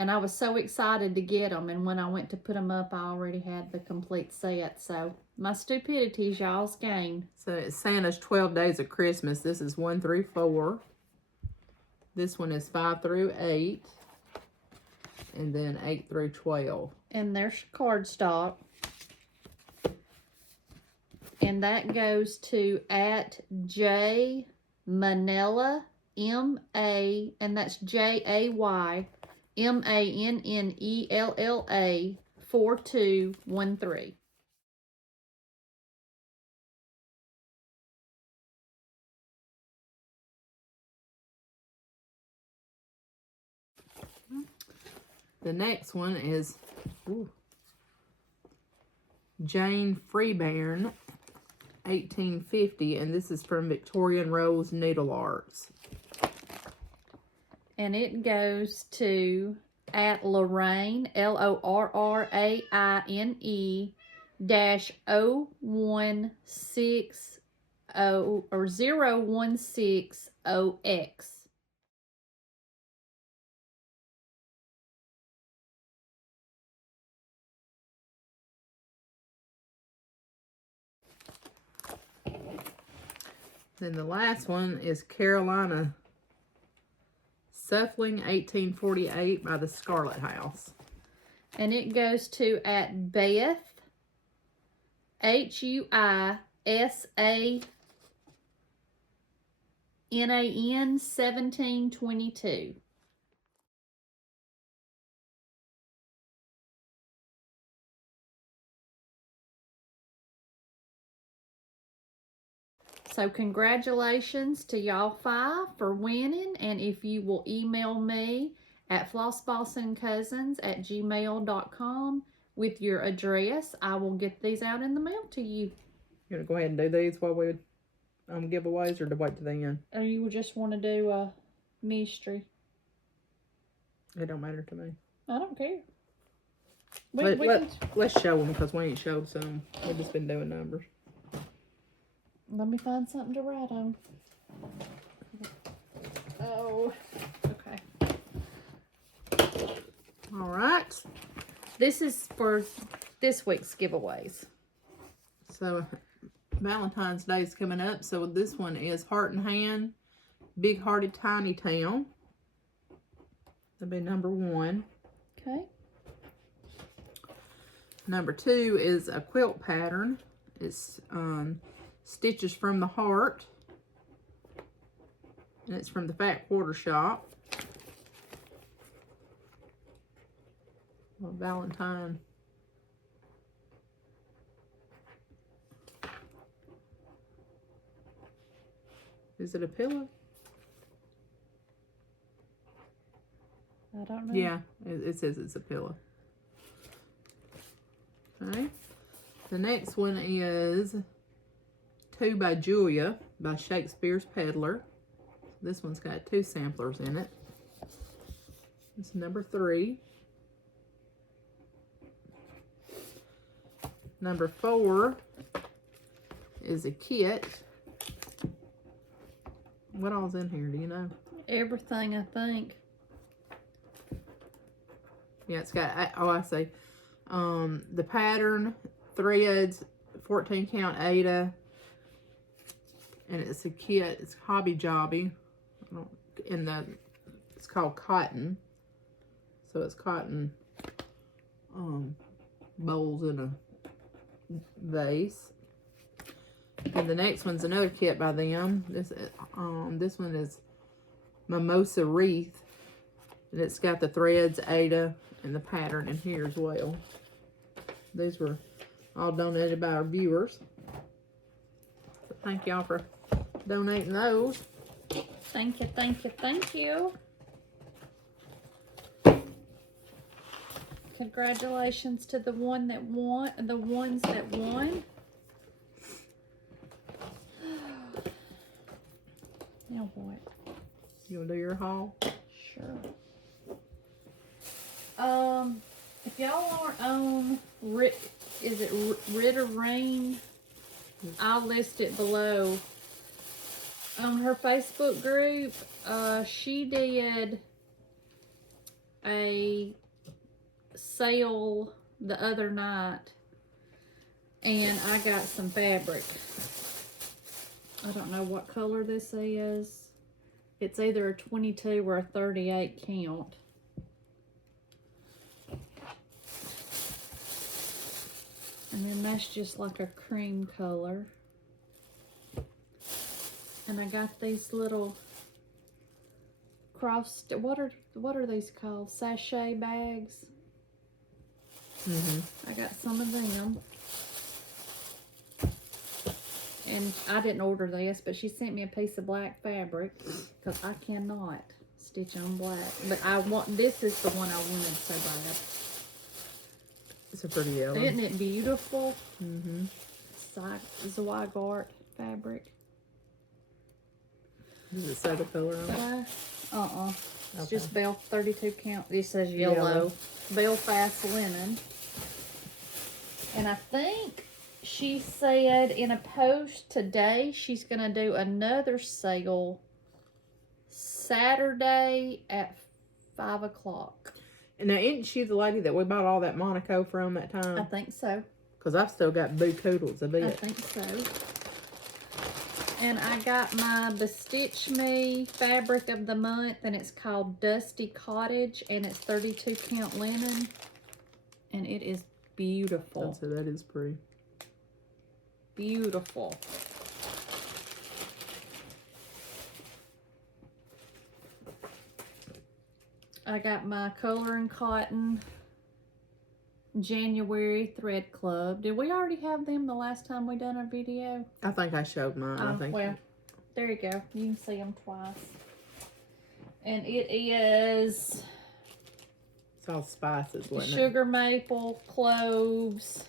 and I was so excited to get them. And when I went to put them up, I already had the complete set. So my stupidity is y'all's game. So it's Santa's 12 Days of Christmas. This is 1 through 4. This one is 5 through 8. And then 8 through 12. And there's cardstock. And that goes to @J Manella MA, and that's JAY MANNELLA 4213. The next one is Jane Freebairn, 1850, and this is from Victorian Rose Needle Arts. And it goes to @Lorraine, LORRAINE -0160 or 0160X. Then the last one is Carolina Suffling, 1848 by the Scarlet House. And it goes to @Beth, HUISA NAN 1722. So congratulations to y'all 5 for winning, and if you will email me at flossbossincousins@gmail.com with your address, I will get these out in the mail to you. You're gonna go ahead and do these while we giveaways, or to wait to the end? Or you just want to do a mystery? It don't matter to me. I don't care. Let's show them, because we ain't showed some. We've just been doing numbers. Let me find something to write on. Oh, okay. All right. This is for this week's giveaways. So Valentine's Day is coming up. So this one is Heart and Hand, Big Hearted Tiny Town. That'll be number 1. Okay. Number 2 is a quilt pattern. It's Stitches from the Heart. And it's from the Fat Quarter Shop. Well, Valentine. Is it a pillow? I don't know. Yeah, it says it's a pillow. Okay. The next one is 2 by Julia by Shakespeare's Peddler. This one's got 2 samplers in it. It's number 3. Number 4 is a kit. What all's in here, do you know? Everything, I think. Yeah, it's got, oh, I see. The pattern, threads, 14 count Ada, and it's a kit. It's Hobby Jobby, it's called Cotton. So it's cotton bowls in a vase. And the next one's another kit by them. This one is Mimosa Wreath, and it's got the threads, Ada, and the pattern in here as well. These were all donated by our viewers. So thank y'all for donating those. Thank you, thank you, thank you. Congratulations to the ones that won. Now what? You wanna do your haul? Sure. If y'all aren't on is it Ritter Rain? I'll list it below. On her Facebook group, she did a sale the other night, and I got some fabric. I don't know what color this is. It's either a 22 or a 38 count. And then that's just like a cream color. And I got these little what are these called? Sachet bags. I got some of them. And I didn't order this, but she sent me a piece of black fabric because I cannot stitch on black. But this is the one I wanted so bad. It's a pretty yellow. Isn't it beautiful? Zweigart fabric. Does it say the color on it? It's Okay. just 32 count. This says yellow. Belfast linen. And I think she said in a post today she's going to do another sale Saturday at 5 o'clock. And now, isn't she the lady that we bought all that Monaco from that time? I think so. Because I've still got Boo Coodles a bit. I think so. And I got my Bestitch Me fabric of the month, and it's called Dusty Cottage, and it's 32 count linen, and it is beautiful. So that is pretty. Beautiful. I got my Color and Cotton January Thread Club. Did we already have them the last time we done a video? I think I showed mine. I think. Well, there you go. You can see them twice. And it is... It's all spices, wasn't it? Sugar maple, cloves,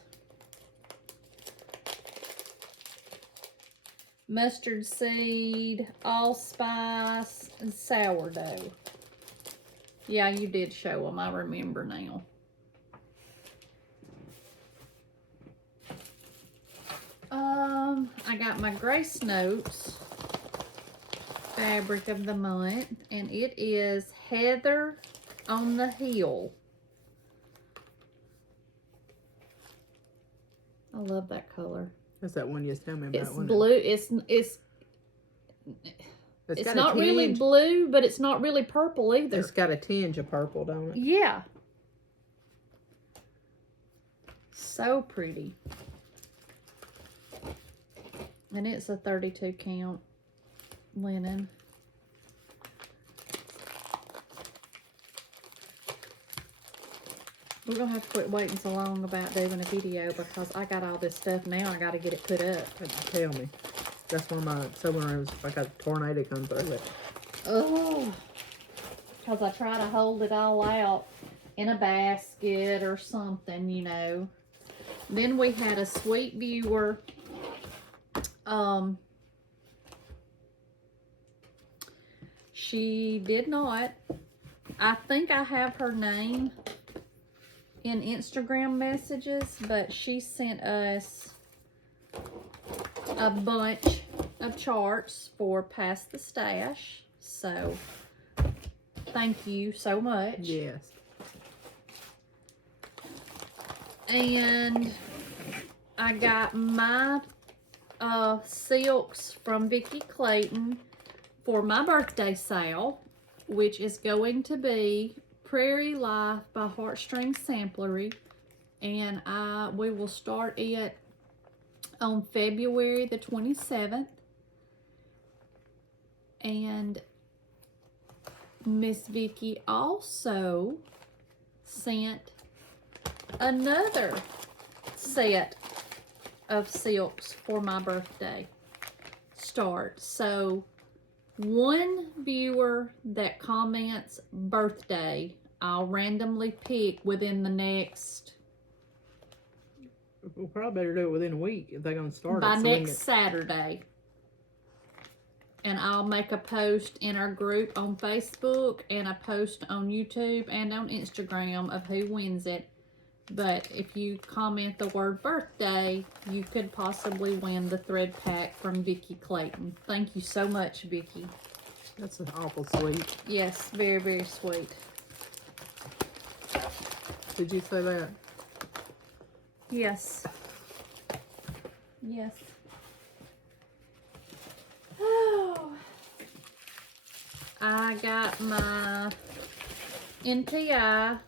mustard seed, allspice, and sourdough. Yeah, you did show them. I remember now. I got my Grace Notes fabric of the month, and it is Heather on the Hill. I love that color. That's that one you was telling me about. It's blue. It's not really blue, but it's not really purple either. It's got a tinge of purple, don't it? Yeah. So pretty. And it's a 32 count linen. We're going to have to quit waiting so long about doing a video because I got all this stuff now. I got to get it put up. Tell me. That's one of my sewing rooms. If I got a tornado come through it. Oh. Because I try to hold it all out in a basket or something, you know. Then we had a sweet viewer. She did not. I think I have her name in Instagram messages, but she sent us a bunch of charts for Pass the Stash. So, thank you so much. Yes. And I got my silks from Vicki Clayton for my birthday sale, which is going to be Prairie Life by Heartstring Samplery, and we will start it on February the 27th. And Miss Vicki also sent another set of silks for my birthday start. So one viewer that comments birthday, I'll randomly pick within the next... We'll probably better do it within a week if they're going to start by it. next Saturday. And I'll make a post in our group on Facebook and a post on YouTube and on Instagram of who wins it. But if you comment the word birthday, you could possibly win the thread pack from Vicki Clayton. Thank you so much, Vicki. That's awful sweet. Yes, very, very sweet. Did you say that? Yes. Yes. Oh. I got my NPI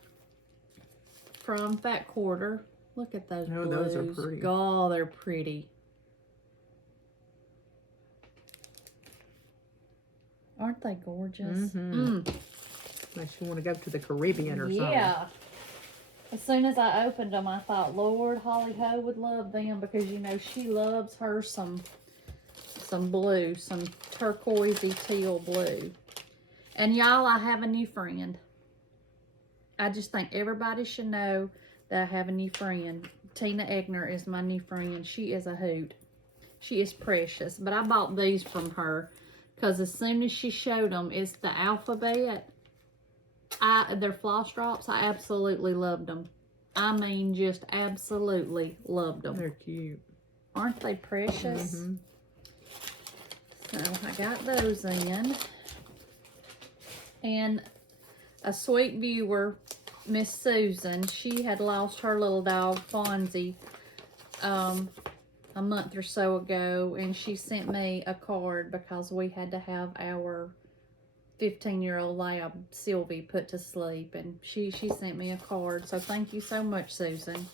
from Fat Quarter. Look at those blues. Those are pretty. Oh, they're pretty. Aren't they gorgeous? Mm-hmm. Makes you want to go to the Caribbean or something. Yeah. As soon as I opened them, I thought, Lord, Holly Ho would love them because, you know, she loves her some blue, some turquoisey teal blue. And y'all, I have a new friend. I just think everybody should know that I have a new friend. Tina Egner is my new friend. She is a hoot. She is precious. But I bought these from her because as soon as she showed them, it's the alphabet. They're floss drops. I absolutely loved them. I mean, just absolutely loved them. They're cute. Aren't they precious? Mm-hmm. So I got those in. And a sweet viewer, Miss Susan, she had lost her little dog, Fonzie, a month or so ago. And she sent me a card because we had to have our 15-year-old lab, Sylvie, put to sleep. And she sent me a card. So thank you so much, Susan.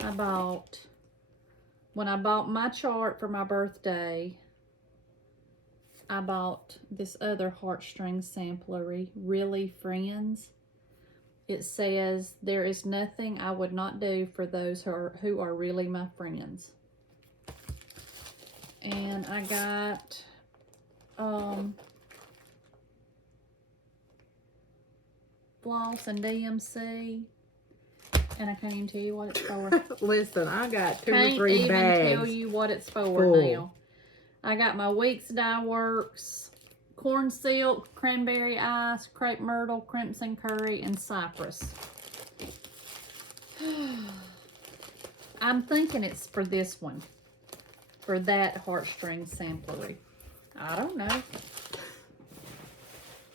I bought when I bought my chart for my birthday, I bought this other heartstring samplery, Really Friends. It says, there is nothing I would not do for those who are really my friends. And I got Floss and DMC. And I can't even tell you what it's for. Listen, I got 2 or Can't 3 even bags. tell you what it's for full. now. I got my Weeks Dye Works, Corn Silk, Cranberry Ice, Crepe Myrtle, Crimson Curry, and Cypress. I'm thinking it's for this one. For that heartstring samplery. I don't know.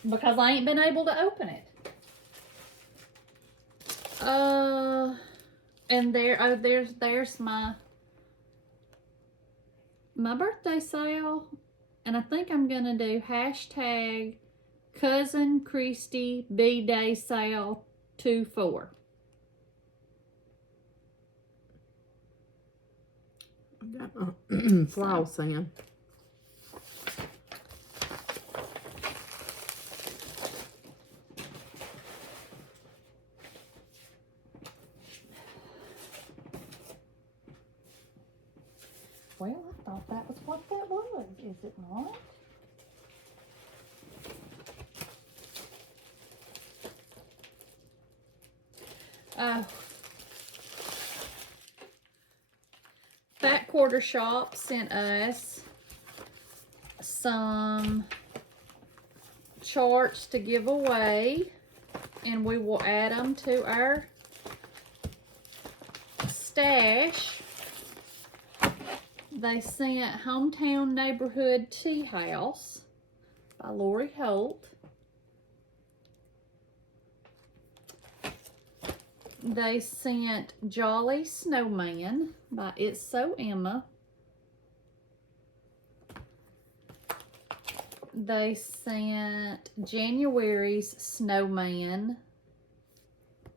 Because I ain't been able to open it. And there's my birthday sale. And I think I'm gonna do hashtag Cousin Christy B-Day Sale 24. I got my floss in. Well, I thought that was what that was. Is it not? Fat Quarter Shop sent us some charts to give away, and we will add them to our stash. They sent Hometown Neighborhood Tea House by Laure Holt. They sent Jolly Snowman by It's So Emma. They sent January's Snowman,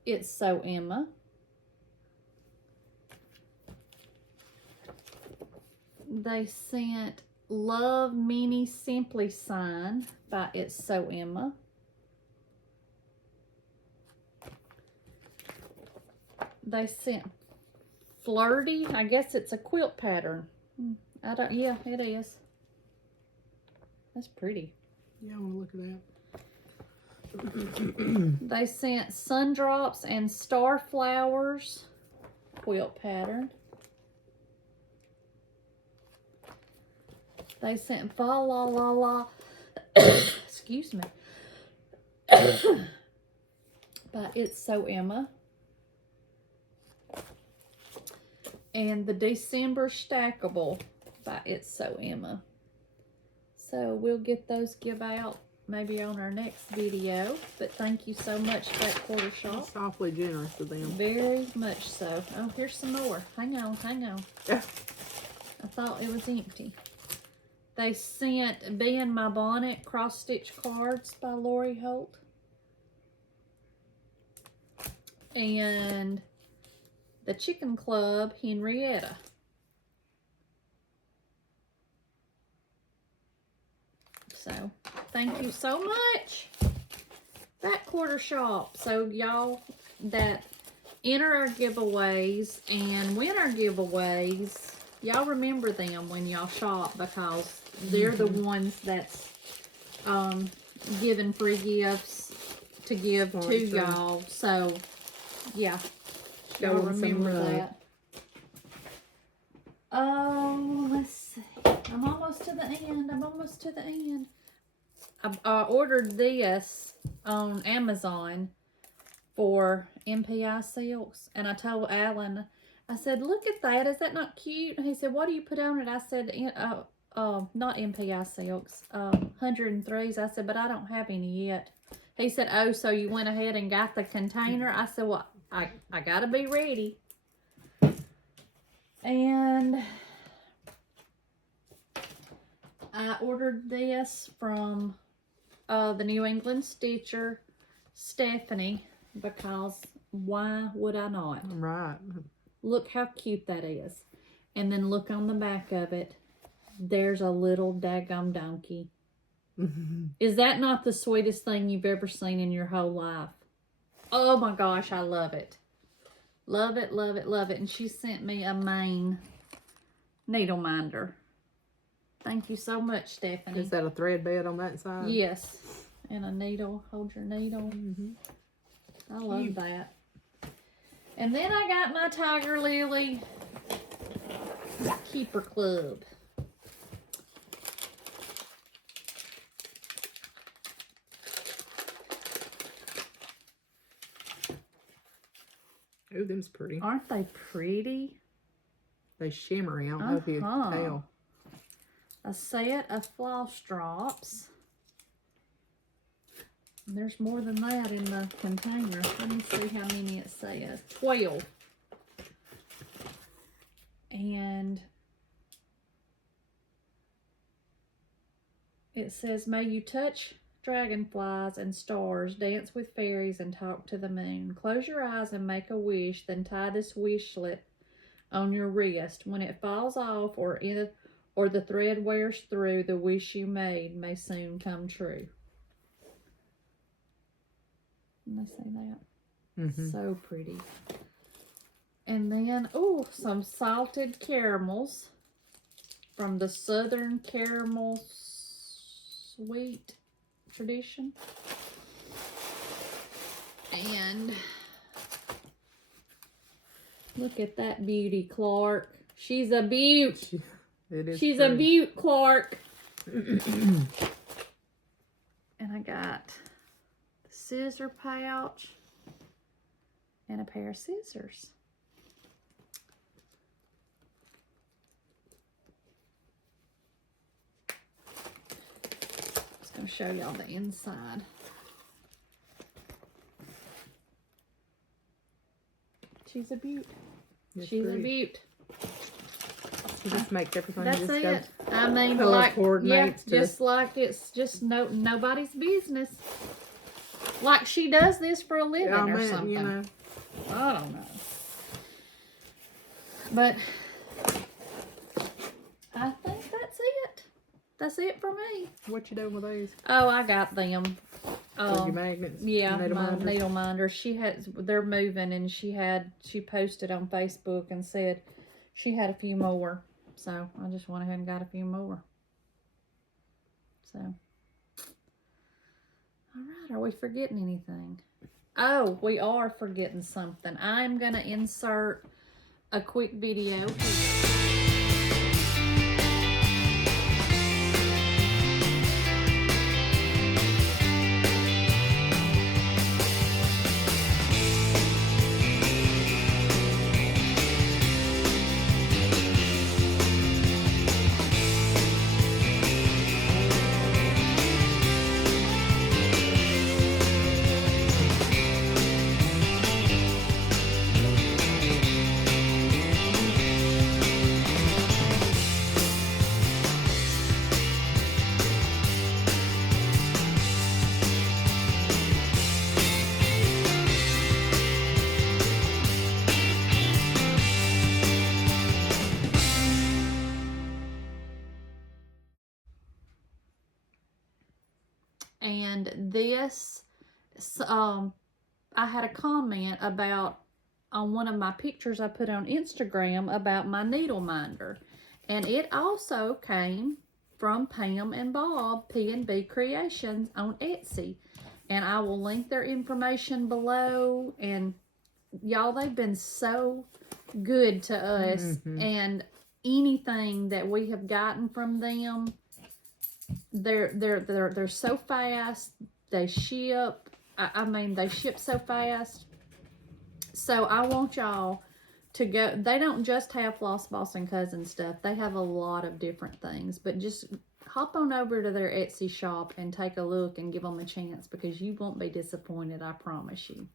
It's So Emma. They sent Love Mini Simply Sign by It's So Emma. They sent Flirty, I guess it's a quilt pattern. Yeah, it is. That's pretty. Yeah, I want to look at that. They sent Sundrops and Starflowers quilt pattern. They sent Fa La La La, excuse me, by It's So Emma. And the December Stackable by It's So Emma. So we'll get those give out maybe on our next video. But thank you so much, Fat Quarter Shop. That's awfully generous of them. Very much so. Oh, here's some more. Hang on, hang on. Yeah. I thought it was empty. They sent Bee in My Bonnet cross-stitch cards by Laure Holt. And the Chicken Club, Henrietta. So, thank you so much, Fat Quarter Shop. So, y'all that enter our giveaways and win our giveaways, y'all remember them when y'all shop, because they're the ones that's giving free gifts to give to y'all. So, yeah. Y'all remember that. Oh, let's see. I'm almost to the end. I'm almost to the end. I ordered this on Amazon for MPI Silks. And I told Alan, I said, look at that. Is that not cute? And he said, what do you put on it? I said, not MPI Silks. 103s. I said, but I don't have any yet. He said, oh, so you went ahead and got the container? I said, well, I gotta be ready. And I ordered this from the New England Stitcher, Stephanie, because why would I not? Right. Look how cute that is. And then look on the back of it. There's a little daggum donkey. Is that not the sweetest thing you've ever seen in your whole life? Oh my gosh, I love it. Love it, love it, love it. And she sent me a Maine needle minder. Thank you so much, Stephanie. Is that a thread bed on that side? Yes. And a needle. Hold your needle. I love that. And then I got my Tiger Lily Keeper Club. Ooh, them's pretty. Aren't they pretty? They shimmery. I don't know if you can tell. A set of floss drops. There's more than that in the container. Let me see how many it says. 12. And it says, may you touch dragonflies and stars, dance with fairies, and talk to the moon. Close your eyes and make a wish, then tie this wishlet on your wrist. When it falls off or the thread wears through, the wish you made may soon come true. Didn't I say that? So pretty. And then, oh, some salted caramels from the Southern Caramel Sweet Tradition. And look at that beauty, Clark. She's a beaut. She's a beaut, Clark. And I got the scissor pouch and a pair of scissors. Just gonna show y'all the inside. She's a beaut. She's a beaut. She just makes everything. That's just it. I mean, color like, coordinates just like it's just nobody's business. Like she does this for a living or something. You know. I don't know. But I think that's it. That's it for me. What you doing with these? Oh, I got them. Your magnets? Yeah, my needle minder. They're moving, and she posted on Facebook and said she had a few more. So I just went ahead and got a few more. So, all right, are we forgetting anything? Oh, we are forgetting something. I'm going to insert a quick video here. And this, I had a comment about on one of my pictures I put on Instagram about my needle minder. And it also came from Pam and Bob, PnB Creations on Etsy. And I will link their information below. And y'all, they've been so good to us. And anything that we have gotten from them, they're so fast. They ship. I mean, they ship so fast. So I want y'all to go. They don't just have Floss, Bossin Cousin stuff. They have a lot of different things. But just hop on over to their Etsy shop and take a look and give them a chance, because you won't be disappointed, I promise you.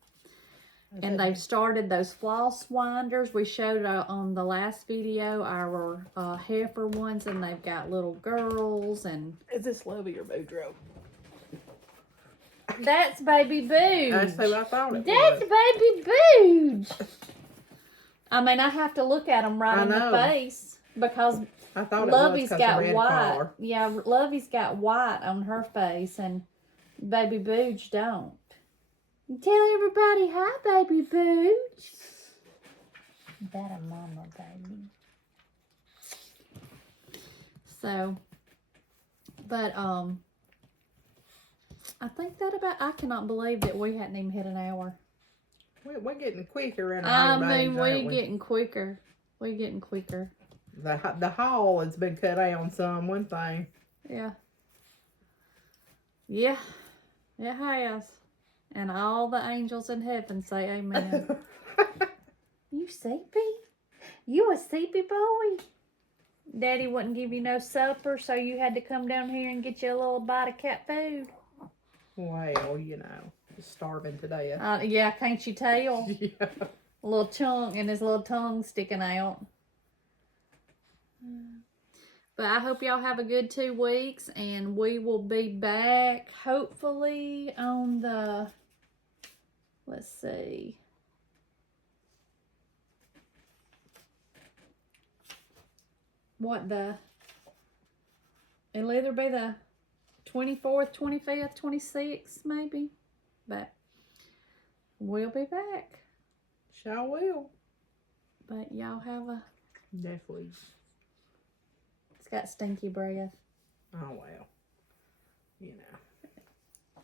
And they've started those floss winders. We showed on the last video our heifer ones, and they've got little girls. And is this Lovey or Boudreaux? That's Baby Booge. That's who I thought it was. That's Baby Booge. I mean, I have to look at them right I in the know. face because I thought it Lovey's was 'cause got the red white. collar. Yeah, Lovey's got white on her face, and Baby Booge don't. Tell everybody hi, Baby Booge. That a mama, baby. So, but I think that about. I cannot believe that we hadn't even hit an hour. We're getting quicker in I our mean, days, we're aren't we? getting quicker. We're getting quicker. The haul has been cut out some, one thing. Yeah. Yeah, it has. And all the angels in heaven say amen. You sleepy? You a sleepy boy? Daddy wouldn't give you no supper, so you had to come down here and get you a little bite of cat food. Well, you know, just starving to death. Yeah, can't you tell? Yeah. A little chunk and his little tongue sticking out. But I hope y'all have a good 2 weeks, and we will be back hopefully on the, let's see, it'll either be the 24th, 25th, 26th maybe, but we'll be back. Sure will. But y'all have a, Definitely. it's got stinky breath. Oh, well. You know.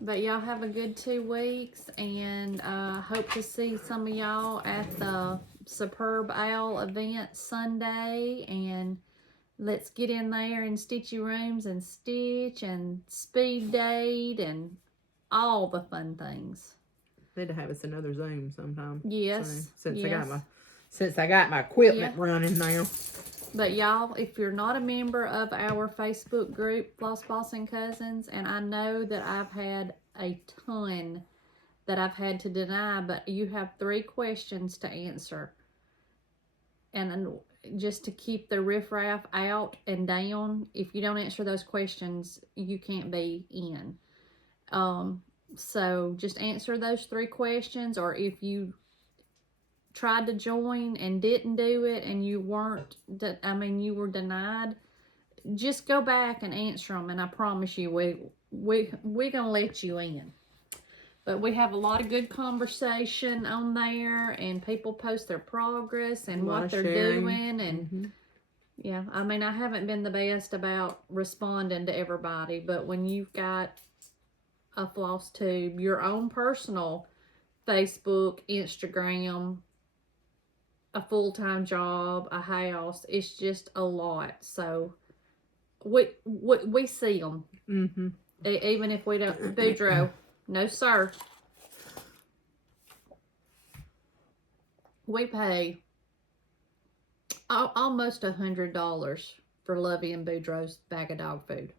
But y'all have a good 2 weeks, and hope to see some of y'all at the Superb Owl event Sunday. And let's get in there and stitchy rooms and stitch and speed date and all the fun things. Need to have us another Zoom sometime. Yes. So, yes. since I got my equipment running now. But y'all, if you're not a member of our Facebook group, Floss Bossin Cousins, and I know that I've had a ton that I've had to deny, but you have 3 questions to answer. And just to keep the riffraff out and down, if you don't answer those questions, you can't be in. So just answer those 3 questions, or if you tried to join and didn't do it and you weren't, you were denied, just go back and answer them, and I promise you we're gonna let you in. But we have a lot of good conversation on there, and people post their progress and what they're doing, and yeah, I haven't been the best about responding to everybody, but when you've got a FlossTube, your own personal Facebook, Instagram, a full-time job, a house, it's just a lot. So we see them. Even if we don't. Boudreaux, no sir. We pay almost $100 for Lovey and Boudreaux's bag of dog food.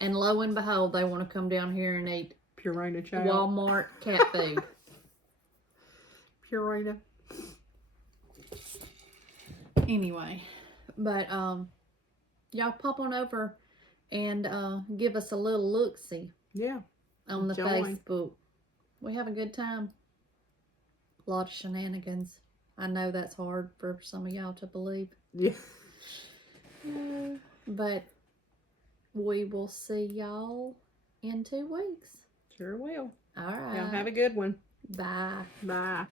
And lo and behold, they want to come down here and eat Purina chow. Walmart cat food. Purina. Anyway, but y'all pop on over and give us a little look-see. Yeah. On the Facebook. We have a good time. A lot of shenanigans. I know that's hard for some of y'all to believe. Yeah. But we will see y'all in 2 weeks. Sure will. All right. Y'all have a good one. Bye. Bye.